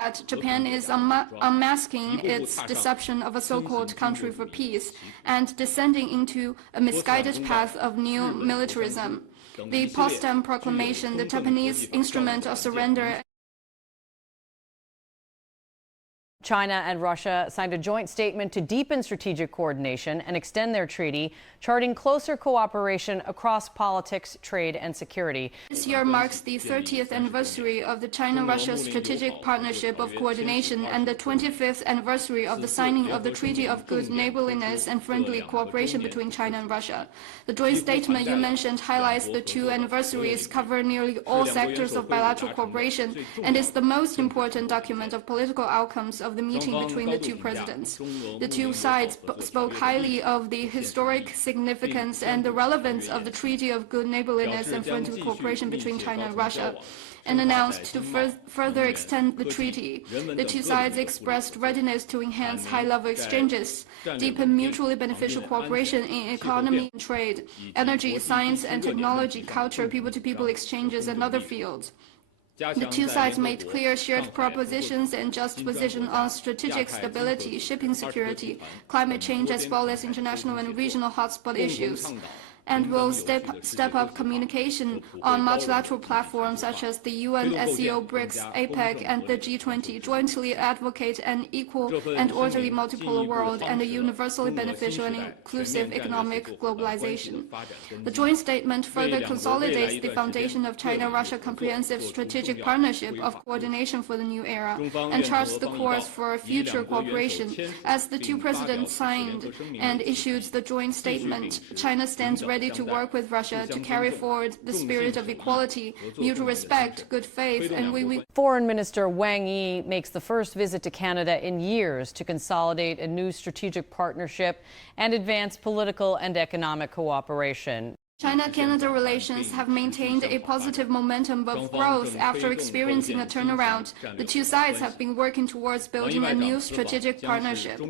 that Japan is unmasking its deception of a so-called country for peace and descending into a misguided path of new militarism. The Potsdam Proclamation, the Japanese instrument of surrender. China and Russia signed a joint statement to deepen strategic coordination and extend their treaty, charting closer cooperation across politics, trade, and security. This year marks the 30th anniversary of the China-Russia Strategic Partnership of Coordination and the 25th anniversary of the signing of the Treaty of Good Neighborliness and Friendly Cooperation between China and Russia. The joint statement you mentioned highlights the two anniversaries cover nearly all sectors of bilateral cooperation and is the most important document of political outcomes of the meeting between the two presidents. The two sides spoke highly of the historic significance and the relevance of the Treaty of Good Neighborliness and Friendly Cooperation between China and Russia, and announced to further extend the treaty. The two sides expressed readiness to enhance high-level exchanges, deepen mutually beneficial cooperation in economy and trade, energy, science and technology, culture, people-to-people exchanges, and other fields. The two sides made clear shared propositions and just position on strategic stability, shipping security, climate change, as well as international and regional hotspot issues, and will step up communication on multilateral platforms such as the UN, SEO, BRICS, APEC, and the G20, jointly advocate an equal and orderly multipolar world and a universally beneficial and inclusive economic globalization. The joint statement further consolidates the foundation of China-Russia Comprehensive Strategic Partnership of Coordination for the New Era and charts the course for future cooperation. As the two presidents signed and issued the joint statement, China stands ready to work with Russia to carry forward the spirit of equality, mutual respect, good faith, and win-win. Foreign Minister Wang Yi makes the first visit to Canada in years to consolidate a new strategic partnership and advance political and economic cooperation. China-Canada relations have maintained a positive momentum of growth after experiencing a turnaround. The two sides have been working towards building a new strategic partnership.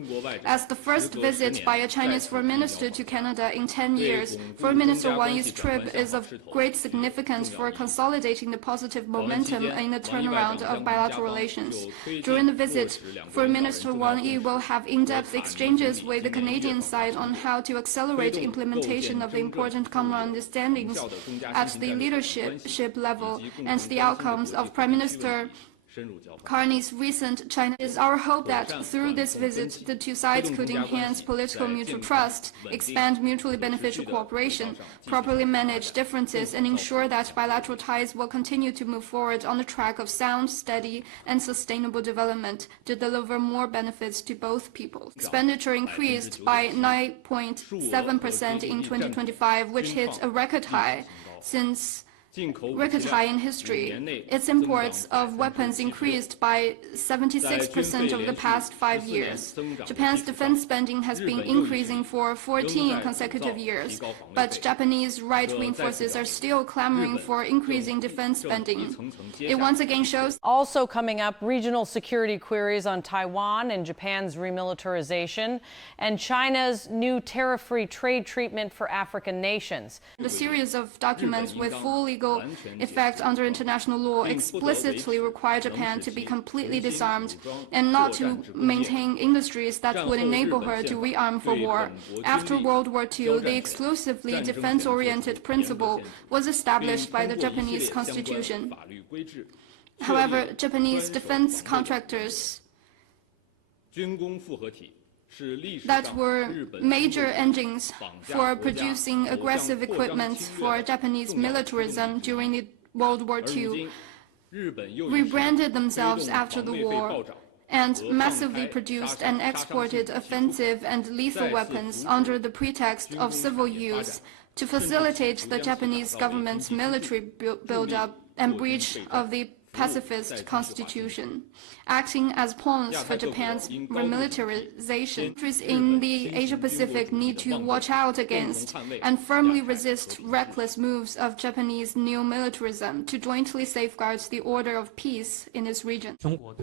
As the first visit by a Chinese foreign minister to Canada in 10 years, Foreign Minister Wang Yi's trip is of great significance for consolidating the positive momentum in the turnaround of bilateral relations. During the visit, Foreign Minister Wang Yi will have in-depth exchanges with the Canadian side on how to accelerate implementation of the important common understandings at the leadership level and the outcomes of Prime Minister Carney's recent China. It is our hope that through this visit, the two sides could enhance political mutual trust, expand mutually beneficial cooperation, properly manage differences, and ensure that bilateral ties will continue to move forward on the track of sound, steady, and sustainable development to deliver more benefits to both peoples. Expenditure increased by 9.7% in 2025, which hit a record high in history. Its imports of weapons increased by 76% over the past 5 years. Japan's defense spending has been increasing for 14 consecutive years, but Japanese right-wing forces are still clamoring for increasing defense spending. It once again shows. Also coming up, regional security queries on Taiwan and Japan's remilitarization, and China's new tariff-free trade treatment for African nations. The series of documents with full legal effect under international law explicitly require Japan to be completely disarmed and not to maintain industries that would enable her to rearm for war. After World War II, the exclusively defense-oriented principle was established by the Japanese Constitution. However, Japanese defense contractors that were major engines for producing aggressive equipment for Japanese militarism during the World War II rebranded themselves after the war and massively produced and exported offensive and lethal weapons under the pretext of civil use to facilitate the Japanese government's military buildup and breach of the pacifist constitution, acting as pawns for Japan's remilitarization. Countries in the Asia-Pacific need to watch out against and firmly resist reckless moves of Japanese neo-militarism to jointly safeguard the order of peace in this region.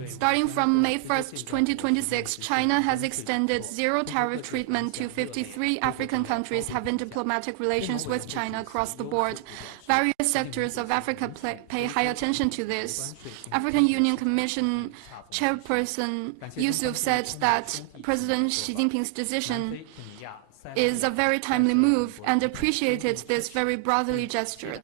Starting from May 1st, 2026, China has extended zero-tariff treatment to 53 African countries having diplomatic relations with China across the board. Various sectors of Africa pay high attention to this. years. African Union Commission Chairperson Yusuf said that President Xi Jinping's decision is a very timely move and appreciated this very brotherly gesture.